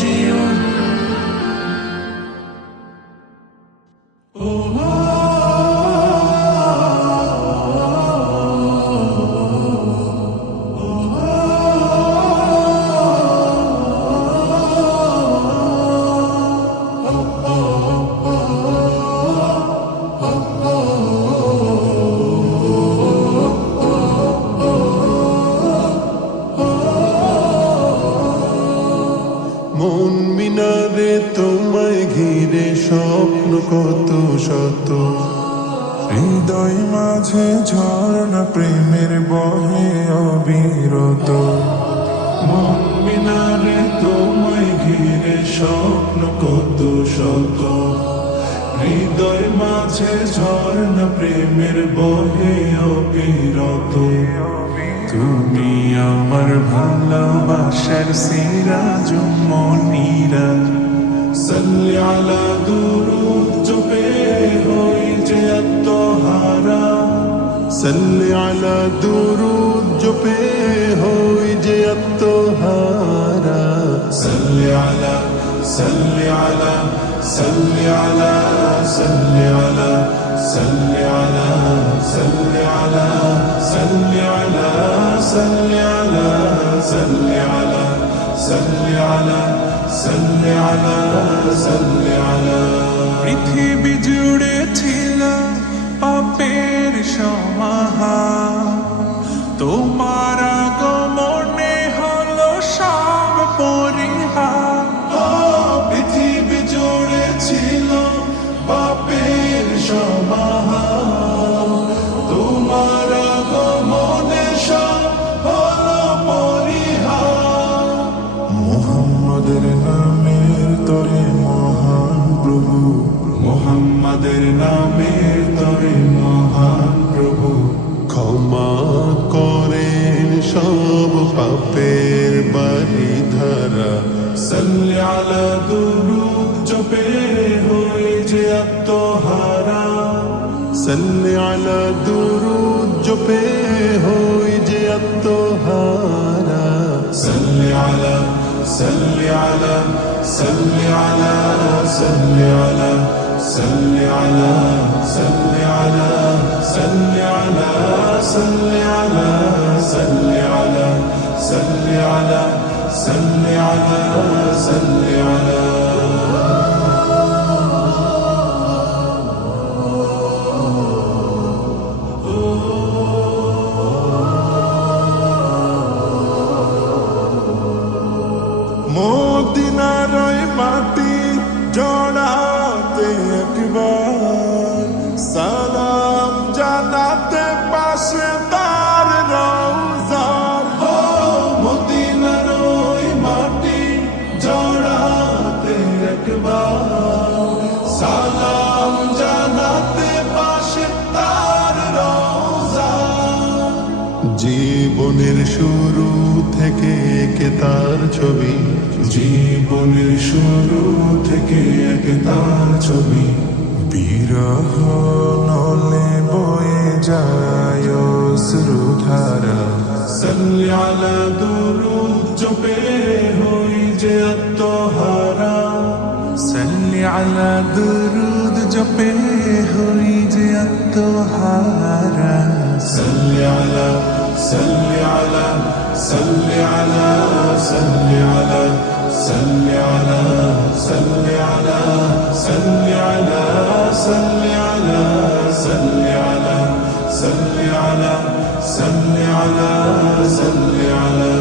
জীবন। মন মিনারে তোমায় ঘিরে স্বপ্ন কত শত, হৃদয় মাঝে ঝর্ণা প্রেমের বহে অবিরত। মন মিনারে তোমায় ঘিরে স্বপ্ন কত শত, হৃদয় মাঝে ঝর্ণা প্রেমের বহে অবিরত। তুমি আমার ভালোবাসার সিরাজ মনিরাজ, সাল্লি আলা দুরুদ জপে হই যে আত্মহারা, সাল্লি আলা দুরুদ জপে হই যে আত্মহারা। সাল্লি আলা সাল্লি আলা সাল্লি আলা সাল্লি আলা সাল্লি আলা সাল্লি আলা সাল্লি আলা সাল্লি আলা সাল্লি আলা সাল্লি আলা সাল্লি আলা সাল্লি আলা। পৃথিবী জুড়ে ছিল পাপের সমাহার, তোমার আগমনে হলো সব পরিহার। পৃথিবী জুড়ে ছিল পাপের সমাহার, তোমার আগমনে সব হলো পরিহার। মুহাম্মাদের নামের তরে মহান প্রভু, মুহাম্মাদের নামের তরে মহান প্রভু, ক্ষমা করেন সব পাপের বারিধারা। সাল্লি আলা দুরুদ জপে হই যে আত্মহারা, সাল্লি আলা দুরুদ জপে হই যে আত্মহারা। সাল্লি আলা সাল্লি আলা সাল্লি আলা সাল্লি আলা সাল্লি আলা সাল্লি আলা সাল্লি আলা সাল্লি আলা সাল্লি আলা সাল্লি আলা সাল্লি আলা সাল্লি আলা। মদিনার ওই মাটি জড়াতে একবার, সালাম জানাতে পাশে তার রওজার। মদিনার ওই মাটি জড়াতে একবার, সালাম জানাতে পাশে তার রওজা। জীবনের শুরু থেকে একে তার ছবি, জীবনের শুরু থেকে একে তার ছবি। বিরহ নলে বয়ে যায় অশ্রুধারা, সাল্লি আলা দুরুদ জপে হই যে আত্মহারা, সাল্লি আলা দুরুদ জপে হই যে আত্মহারা। সাল্লি আলা সাল্লি আলা সাল্লি আলা সাল্লি আলা সাল্লি আলা সাল্লি আলা সাল্লি আলা সাল্লি আলা সাল্লি আলা সাল্লি আলা সাল্লি আলা সাল্লি আলা।